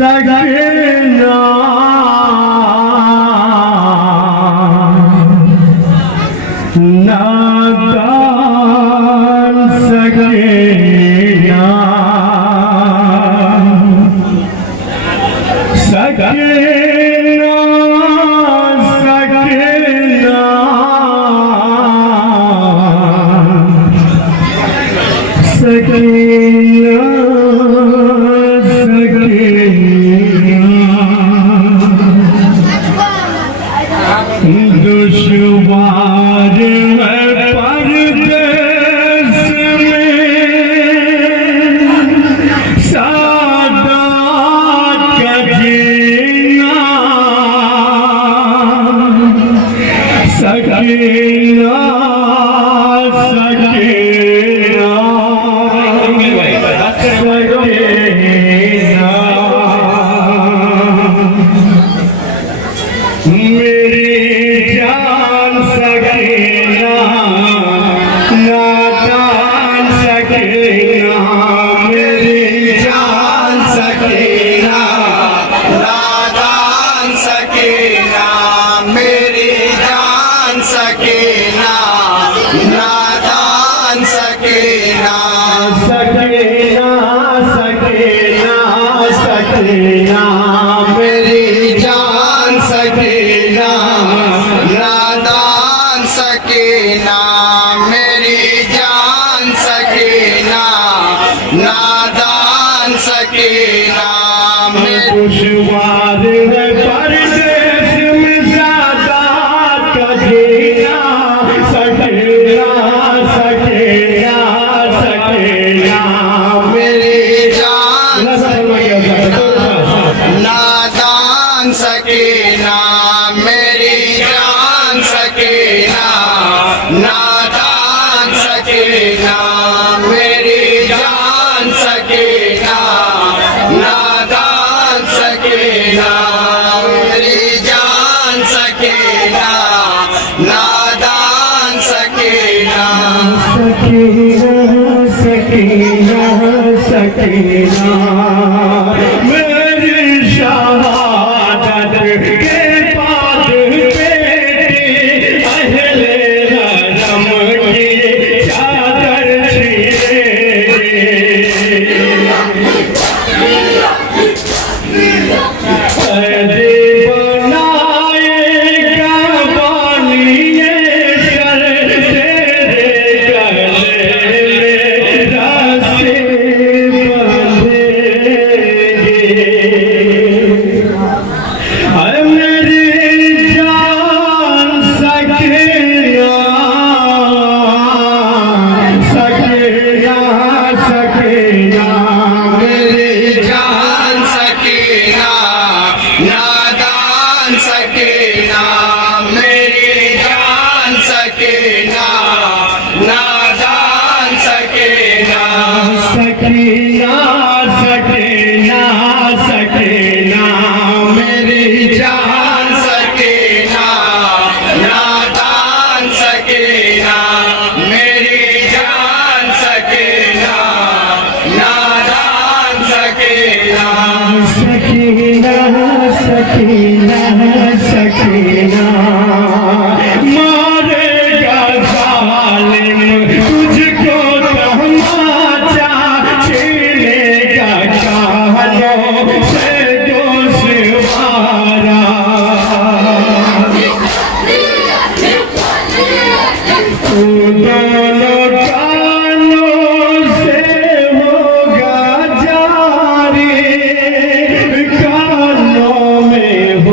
सकना नादान सकना सकना सकना दुश्वार है परदेस में सादात का जीना सकना दुश्वार है परदेस में सादात का जीना सकना सकना सकना मेरी जान नादान सकना मेरी जान सकना नादान सकना मेरी जान सकना नादान सकना मेरी जान सकना नादान सकना सकना सकना मेरी शहादत के बाद बेटी अहले हरम की चादर छीने मारेगा जालिम तुझको तमाचा छीनेगा कानों से दोषवारा तू दोनों कानों से होगा जारी कानों में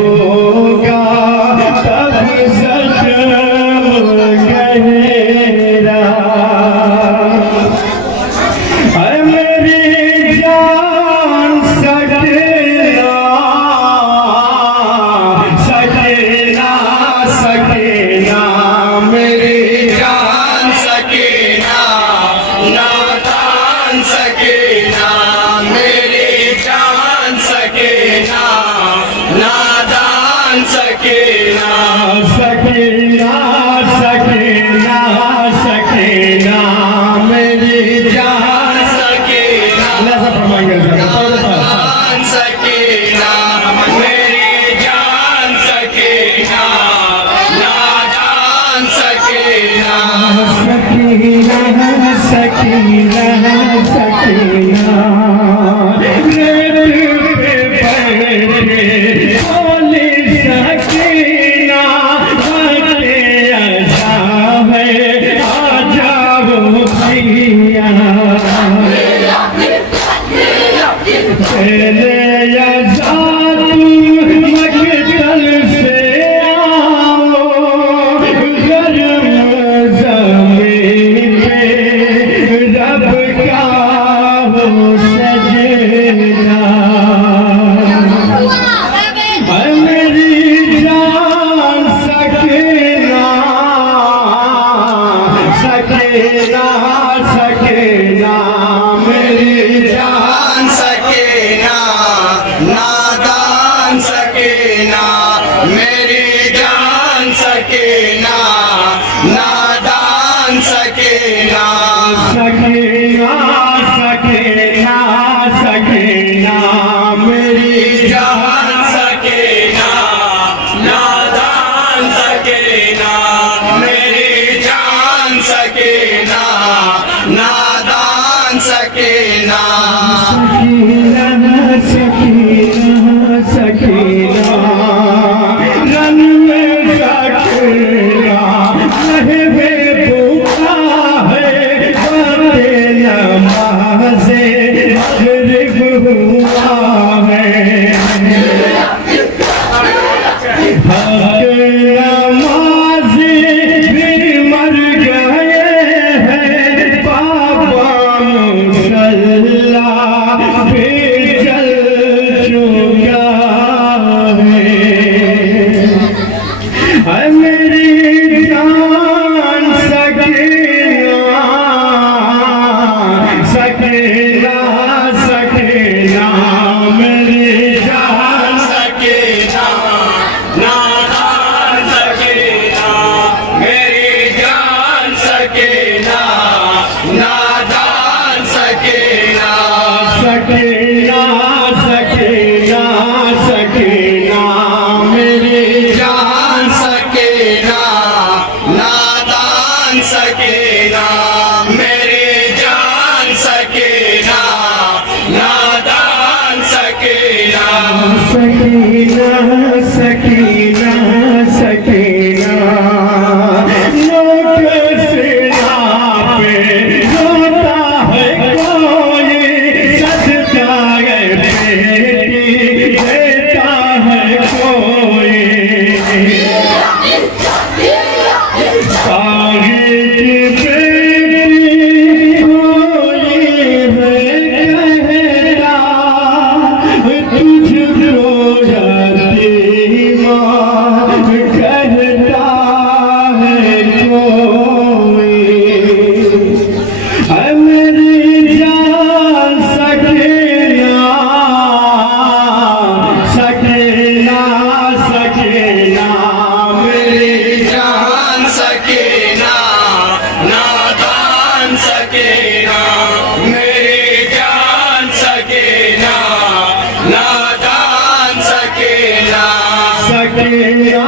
सकीना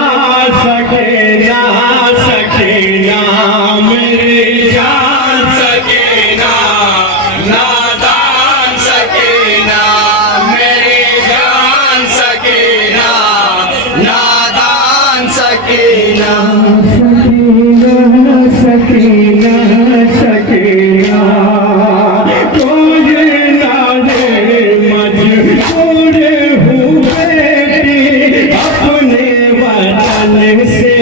सकीना सकीना मेरी जान सकीना नादान सकीना मेरी जान सकीना नादान सकीना सकीना सकीना तुझे नारे मजबूर हुए अपने वतन से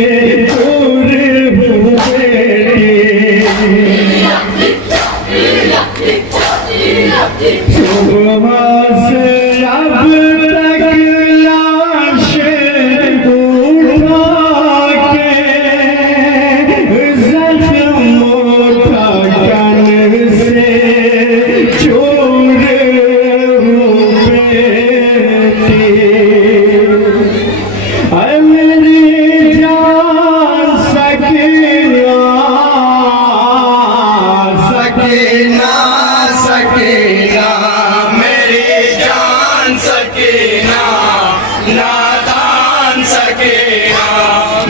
दूर हुए सुबह से अब तक लाश उठा के जख्मों का कन से चूर हुए मेरी जान सकीना सकीना सकीना मेरी जान सकीना नादान सकीना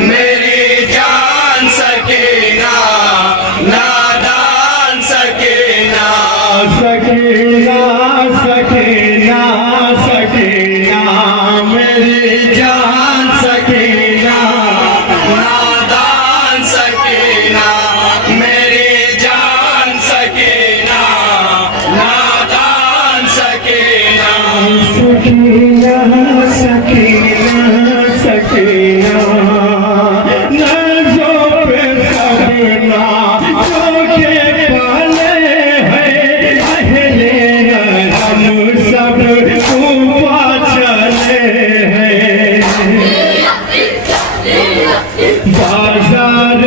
मेरी जान सकीना नादान सकीना सकीना सकीना सकीना मेरी जान सकीना नादान सकीना मेरी जान सकीना नादान सकीना सकीना सकीना सकीना नज़ों पे सबना के पाले हैं अहले हम सब ऊपा चले हैं बाजार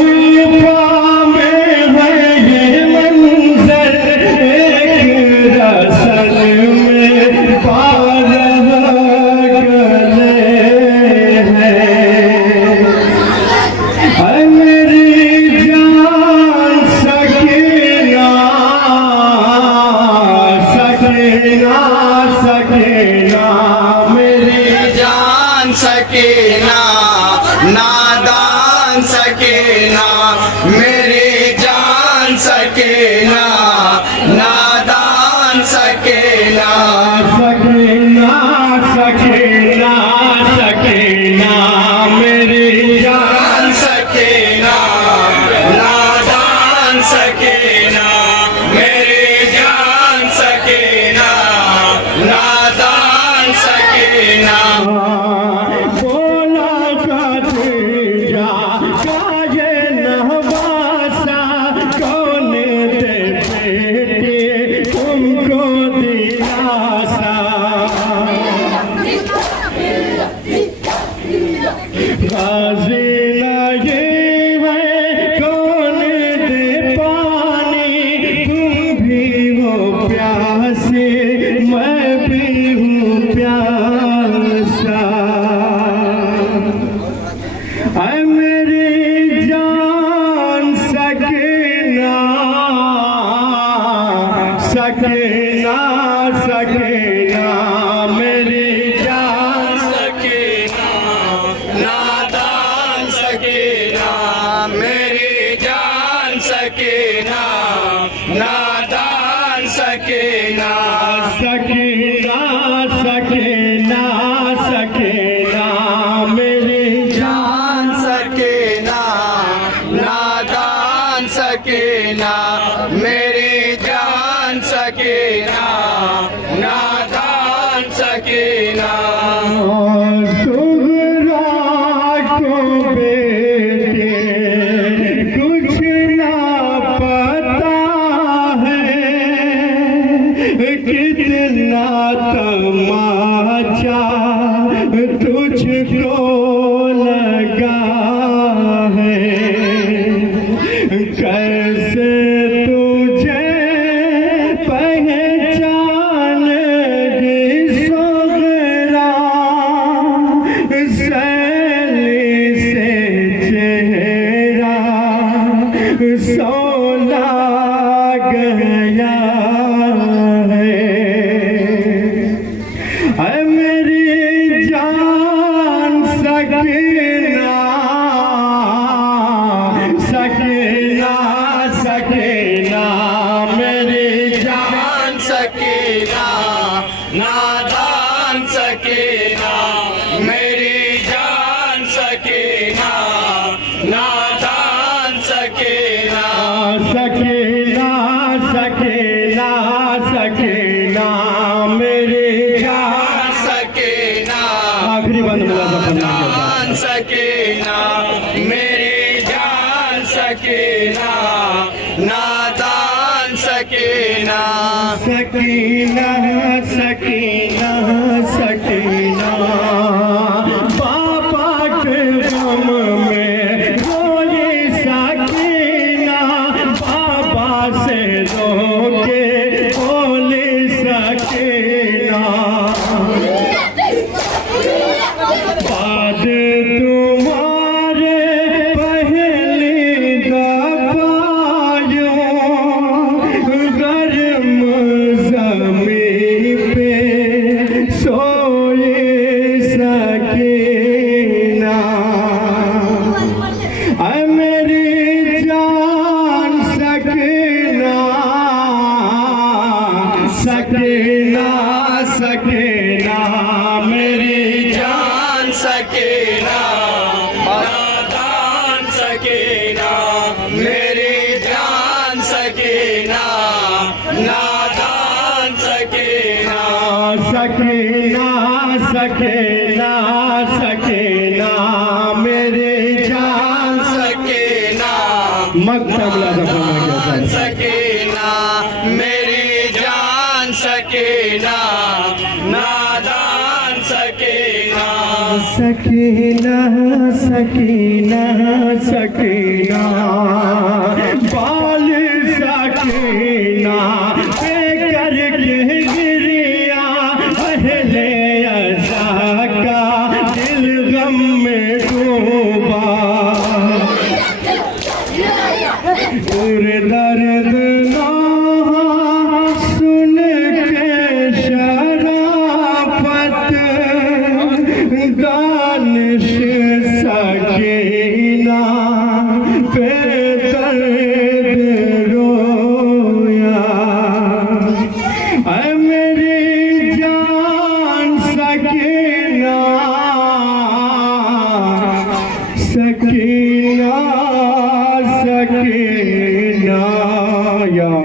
ऊपा में है ये मंजर एक रसल में बारह गले हैं मेरी जान सकीना सकीना सकीना मेरी जान सकीना नादान सकीना मेरी जान सकीना नादान सकीना सकीना सकीना सकीना मेरी जान जान सकीना नादान सकीना मेरी जान सकीना नादान सकीना बोला खदीजा का ये नवासा कौन दे बेटी तुमको दिलासा गाजी लगे है कौन दे पानी तुम भी हो प्यासे मैं भी हूँ प्यासा ऐ मेरी जान सकीना सकीना सकीना मेरी जान सकीना नादान सकीना मेरी जान सकीना नादान सकीना सकीना सकीना सकीना मेरी जान सकीना नादान सकीना मेरी जान सकीना नादान सकीना सुगरा को बेटे कुछ ना पता है कितना तमाचा तुझको लगा है कैसे तुझे पहचान सोगरा सैली से चेहरा सोला गया है मेरी सकीना मेरी जान सकीना नादान सकीना सकीना सकीना सकीना मेरी जान सकीना आखिरी बंद मुलाजा पढ़ना जान सकीना मेरी जान सकीना नादान सकीना सकीना सकीना सकीना पापा के गम में रोई सकीना पापा से रोके बोली सकीना बाद तुम्हारे पहली दफायो गर्म जमी पे सोए सकीना ऐ मेरी जान सकीना सकीना सकीना मेरी जान सकीना नादान सकीना मेरी जान सकीना नादान सकीना सकीना सकीना सकीना मेरी जान सकीना मकता मुलाजा पढ़ना जान सकीना मेरी जान सकीना नादान सकीना सकीना सकीना सकीना